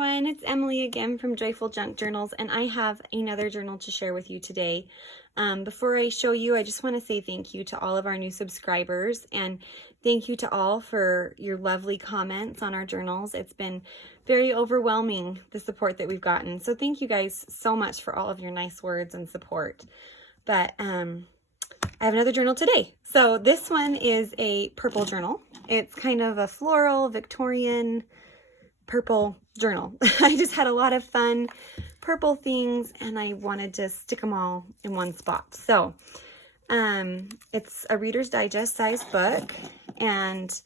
everyone, it's Emily again from Joyful Junk Journals, and I have another journal to share with you today. Before I show you, I just want to say thank you to all of our new subscribers, and thank you to all for your lovely comments on our journals. It's been very overwhelming, the support that we've gotten, so thank you guys so much for all of your nice words and support. But I have another journal today. So this one is a purple journal. It's kind of a floral, Victorian, purple journal. I just had a lot of fun purple things and I wanted to stick them all in one spot. So it's a Reader's Digest size book, and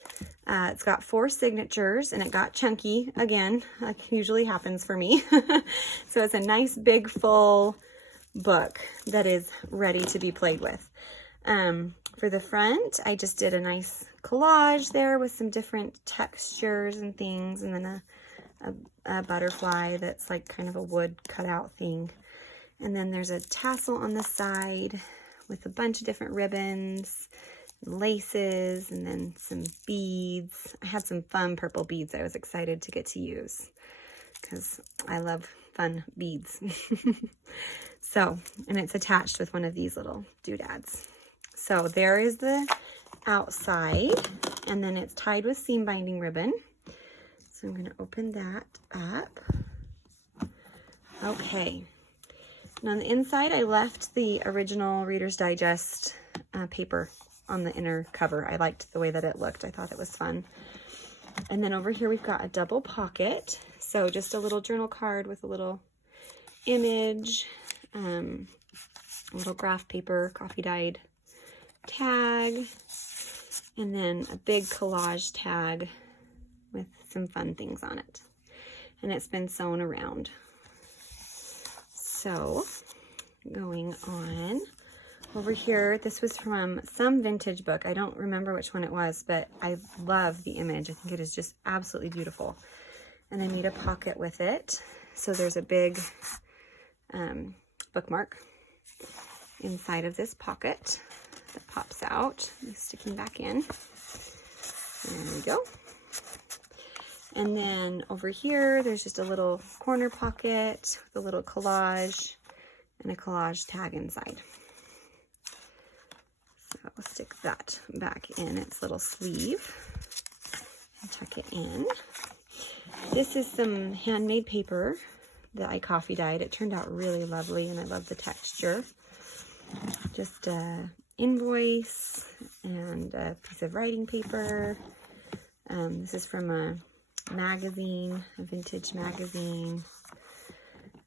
it's got 4 signatures, and it got chunky again, like usually happens for me. So it's a nice big full book that is ready to be played with. For the front, I just did a nice collage there with some different textures and things, and then a butterfly that's like kind of a wood cutout thing. And then there's a tassel on the side with a bunch of different ribbons, laces, and then some beads. I had some fun purple beads I was excited to get to use because I love fun beads. So, and it's attached with one of these little doodads. So there is the outside, and then it's tied with seam binding ribbon. So I'm going to open that up. Okay. And on the inside, I left the original Reader's Digest paper on the inner cover. I liked the way that it looked. I thought it was fun. And then over here, we've got a double pocket. So just a little journal card with a little image, a little graph paper, coffee dyed tag, and then a big collage tag with some fun things on it. And it's been sewn around. So going on over here, this was from some vintage book. I don't remember which one it was, but I love the image. I think it is just absolutely beautiful. And I made a pocket with it. So there's a big bookmark inside of this pocket that pops out. Sticking back in. There we go. And then over here, there's just a little corner pocket with a little collage and a collage tag inside. So I'll stick that back in its little sleeve and tuck it in. This is some handmade paper that I coffee dyed. It turned out really lovely, and I love the texture. Just a invoice and a piece of writing paper. This is from a magazine, a vintage magazine.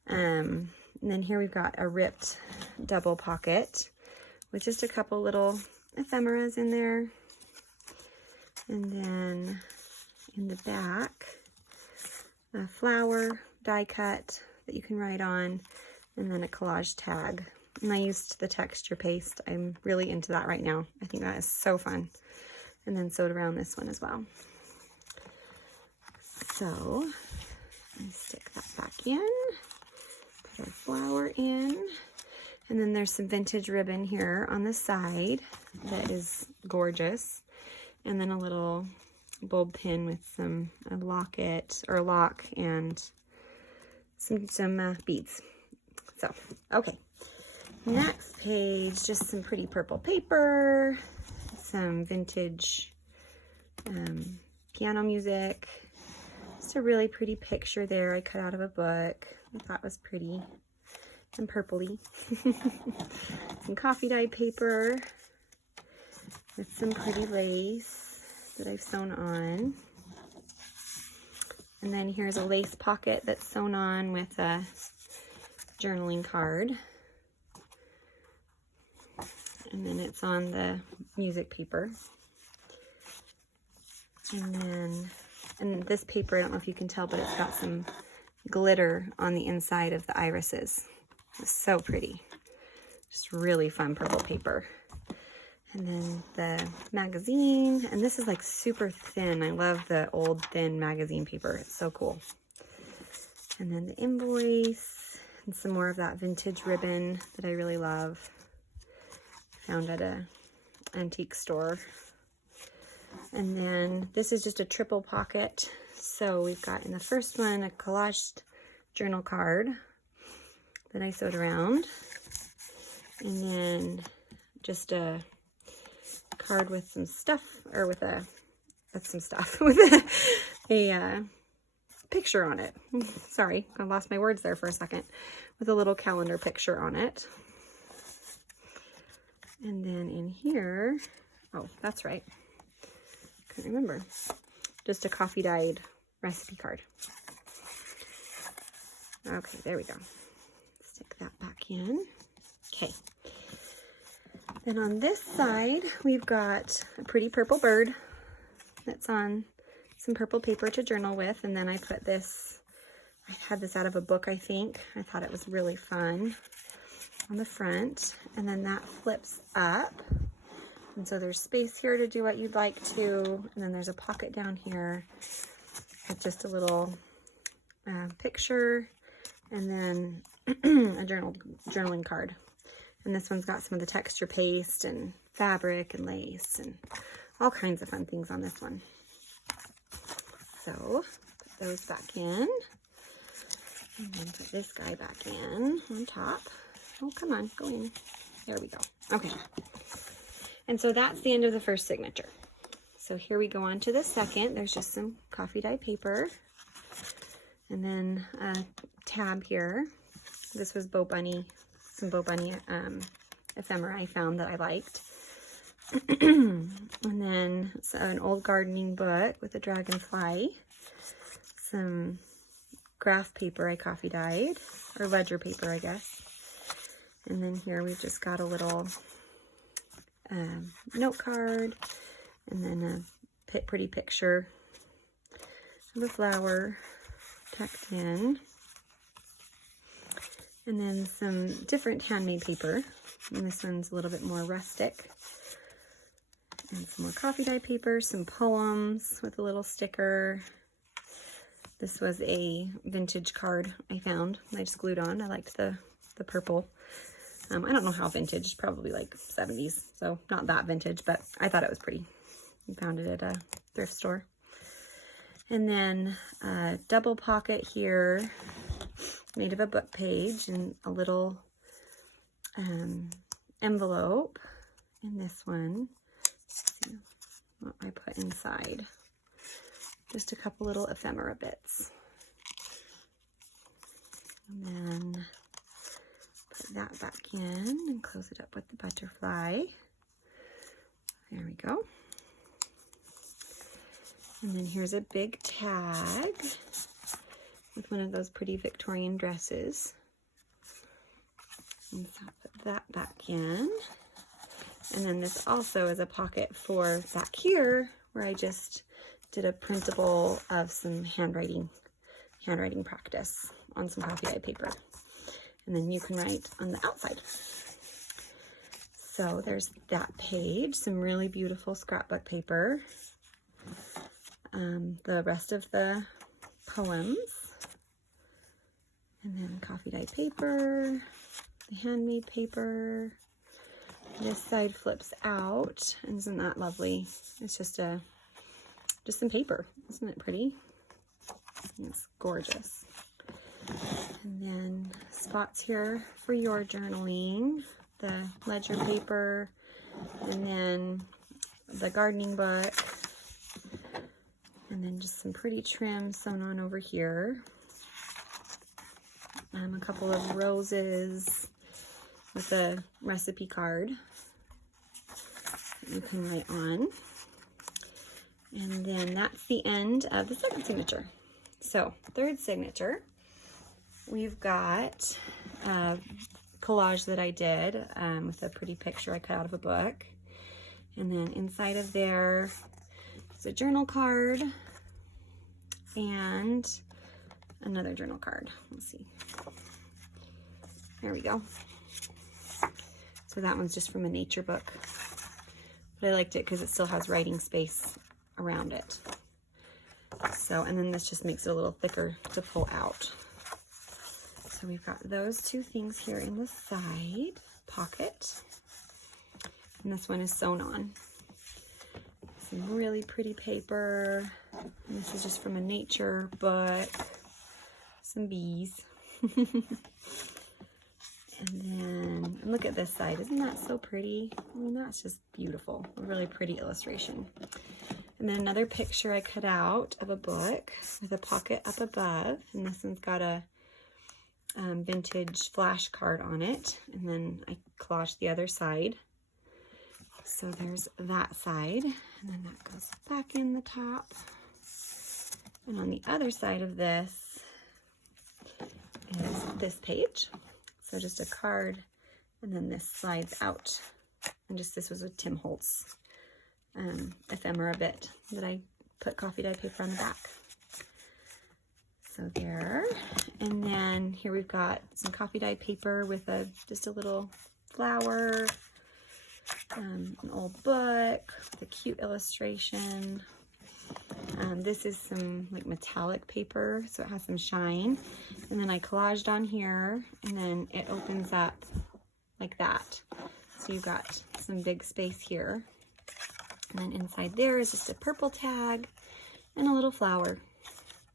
And then here we've got a ripped double pocket with just a couple little ephemeras in there. And then in the back, a flower die cut that you can write on, and then a collage tag. And I used the texture paste. I'm really into that right now. I think that is so fun. And then sewed around this one as well. So I stick that back in, put our flower in, and then there's some vintage ribbon here on the side that is gorgeous. And then a little bulb pin with a locket or a lock and some beads. So, okay. Next page, just some pretty purple paper, some vintage piano music. Just a really pretty picture there I cut out of a book. I thought was pretty and purpley. Some coffee dye paper with some pretty lace that I've sewn on. And then here's a lace pocket that's sewn on with a journaling card. And then it's on the music paper. And this paper, I don't know if you can tell, but it's got some glitter on the inside of the irises. It's so pretty. Just really fun purple paper. And then the magazine, and this is like super thin. I love the old thin magazine paper. It's so cool. And then the invoice and some more of that vintage ribbon that I really love. Found at a antique store. And then this is just a triple pocket So we've got in the first one a collaged journal card that I sewed around, and then just a card with some stuff, or with some stuff with a picture on it. Sorry, I lost my words there for a second. With a little calendar picture on it. And then in here, oh, that's right. Couldn't remember. Just a coffee dyed recipe card. Okay, there we go. Stick that back in. Okay. Then on this side, we've got a pretty purple bird that's on some purple paper to journal with. And then I put this, I had this out of a book, I think. I thought it was really fun, on the front. And then that flips up. And so there's space here to do what you'd like to. And then there's a pocket down here with just a little picture. And then a journaling card. And this one's got some of the texture paste and fabric and lace and all kinds of fun things on this one. So put those back in. And then put this guy back in on top. Oh, come on, go in. There we go. Okay. And so that's the end of the first signature. So here we go on to the second. There's just some coffee dye paper. And then a tab here. This was Bo Bunny, some Bo Bunny ephemera I found that I liked. And then an old gardening book with a dragonfly. Some graph paper I coffee dyed, or ledger paper, I guess. And then here we've just got a little note card, and then a pretty picture of a flower tucked in. And then some different handmade paper. And this one's a little bit more rustic. And some more coffee dye paper, some poems with a little sticker. This was a vintage card I found. I just glued on. I liked the purple. I don't know how vintage, probably like 70s. So not that vintage, but I thought it was pretty. I found it at a thrift store. And then a double pocket here, made of a book page, and a little envelope in this one. Let's see what I put inside. Just a couple little ephemera bits. And then put that back in and close it up with the butterfly. There we go. And then here's a big tag with one of those pretty Victorian dresses. And so I'll put that back in. And then this also is a pocket for back here, where I just did a printable of some handwriting practice on some coffee dye paper. And then you can write on the outside. So there's that page, some really beautiful scrapbook paper. The rest of the poems. And then coffee dye paper, the handmade paper. This side flips out. Isn't that lovely? It's just some paper. Isn't it pretty? It's gorgeous. And then spots here for your journaling. The ledger paper, and then the gardening book, and then just some pretty trim sewn on over here. A couple of roses with a recipe card that you can write on. And then that's the end of the second signature. So, third signature, we've got a collage that I did with a pretty picture I cut out of a book. And then inside of there is a journal card and another journal card. Let's see. There we go. So that one's just from a nature book. But I liked it because it still has writing space around it. So, and then this just makes it a little thicker to pull out. So we've got those two things here in the side pocket. And this one is sewn on. Some really pretty paper. And this is just from a nature book. Some bees. And then look at this side. Isn't that so pretty? I mean, that's just beautiful. A really pretty illustration. And then another picture I cut out of a book with a pocket up above. And this one's got a vintage flash card on it. And then I collaged the other side. So there's that side. And then that goes back in the top. And on the other side of this is this page. So just a card, and then this slides out. And just this was a Tim Holtz ephemera bit that I put coffee dye paper on the back. So there. And then here we've got some coffee dye paper with just a little flower, an old book with a cute illustration. This is some like metallic paper, so it has some shine. And then I collaged on here, and then it opens up like that. So you've got some big space here. And then inside there is just a purple tag and a little flower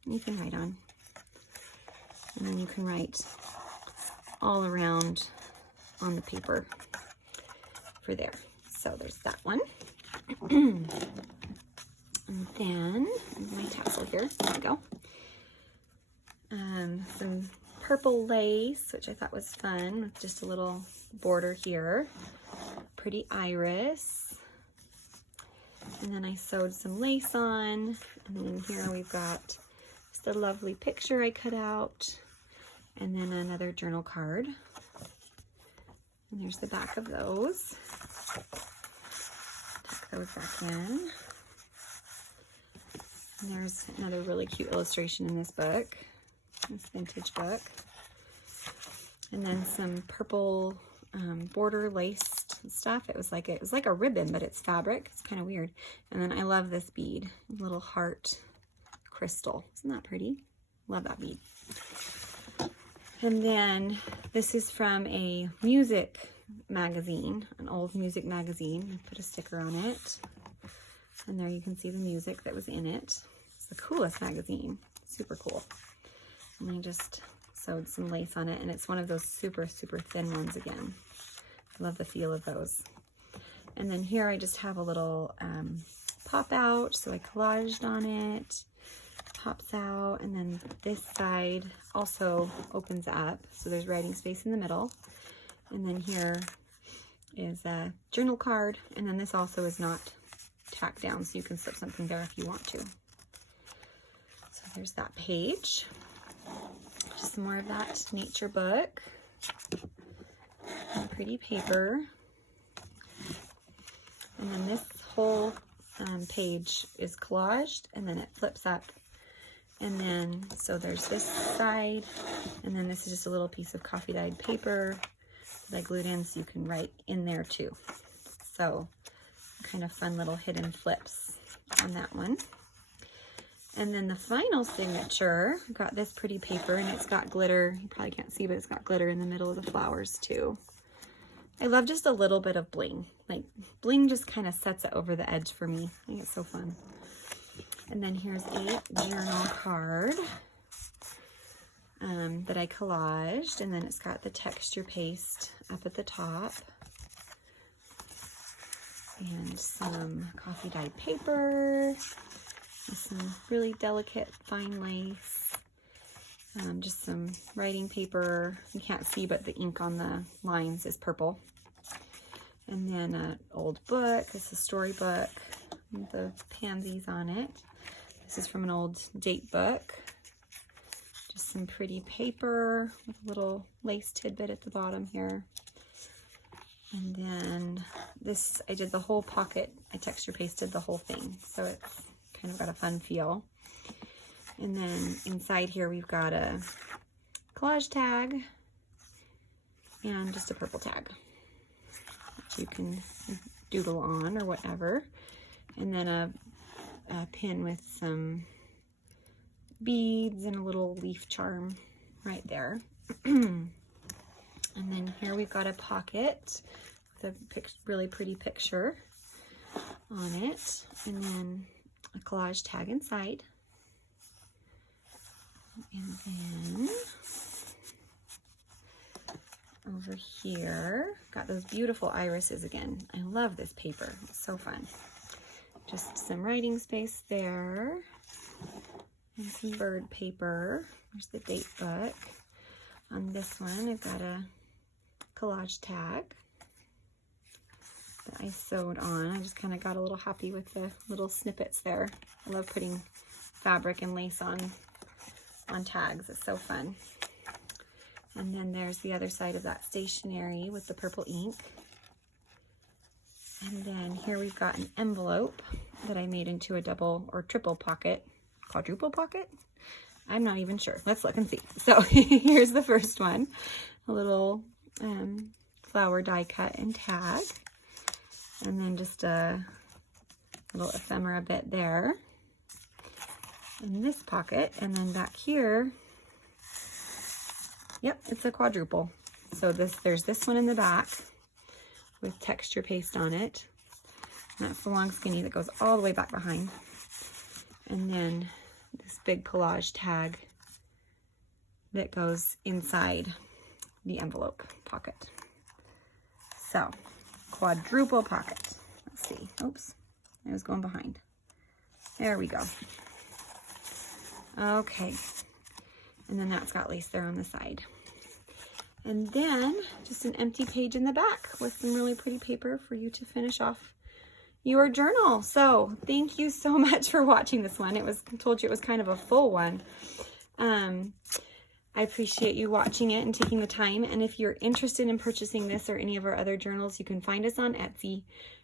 you can write on. And then you can write all around on the paper for there. So there's that one. And then my tassel here, there we go. Some purple lace, which I thought was fun, with just a little border here. Pretty iris. And then I sewed some lace on. And then here we've got just a lovely picture I cut out. And then another journal card. And there's the back of those. Tuck those back in. And there's another really cute illustration in this book, this vintage book. And then some purple border laced stuff. It was like a ribbon, but it's fabric. It's kind of weird. And then I love this bead, little heart crystal. Isn't that pretty? Love that bead. And then this is from a music magazine, an old music magazine. I put a sticker on it. And there you can see the music that was in it. It's the coolest magazine. Super cool. And I just sewed some lace on it, and it's one of those super, super thin ones again. I love the feel of those. And then here I just have a little pop out, so I collaged on it. Pops out, and then this side also opens up, so there's writing space in the middle. And then here is a journal card, and then this also is not tacked down, so you can slip something there if you want to. So there's that page. Just some more of that nature book. And pretty paper. And then this whole page is collaged, and then it flips up. And then, so there's this side, and then this is just a little piece of coffee dyed paper that I glued in so you can write in there too. So kind of fun little hidden flips on that one. And then the final signature, I've got this pretty paper, and it's got glitter. You probably can't see, but it's got glitter in the middle of the flowers too. I love just a little bit of bling. Like, bling just kind of sets it over the edge for me. I think it's so fun. And then here's a journal card that I collaged, and then it's got the texture paste up at the top. And some coffee dyed paper, and some really delicate fine lace, just some writing paper. You can't see, but the ink on the lines is purple. And then an old book. It's a storybook with the pansies on it. This is from an old date book. Just some pretty paper with a little lace tidbit at the bottom here. And then this, I did the whole pocket. I texture pasted the whole thing, so it's kind of got a fun feel. And then inside here we've got a collage tag and just a purple tag that you can doodle on or whatever. And then a pin with some beads and a little leaf charm right there. And then here we've got a pocket with a really pretty picture. on it, and then a collage tag inside. And then over here, got those beautiful irises again. I love this paper, it's so fun. Just some writing space there, and some bird paper. There's the date book. On this one, I've got a collage tag that I sewed on. I just kind of got a little happy with the little snippets there. I love putting fabric and lace on tags. It's so fun. And then there's the other side of that stationery with the purple ink. And then here we've got an envelope that I made into a double or triple pocket, quadruple pocket? I'm not even sure. Let's look and see. So here's the first one, a little flower die cut and tag. And then just a little ephemera bit there in this pocket. And then back here, yep, it's a quadruple. So there's this one in the back with texture paste on it. And that's the long skinny that goes all the way back behind. And then this big collage tag that goes inside the envelope pocket. So, quadruple pocket. Let's see. Oops, I was going behind. There we go. Okay. And then that's got lace there on the side. And then just an empty page in the back with some really pretty paper for you to finish off your journal. So thank you so much for watching this one. I told you it was kind of a full one. I appreciate you watching it and taking the time. And if you're interested in purchasing this or any of our other journals, you can find us on Etsy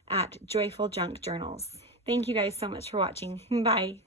at Joyful Junk Journals. Thank you guys so much for watching. Bye.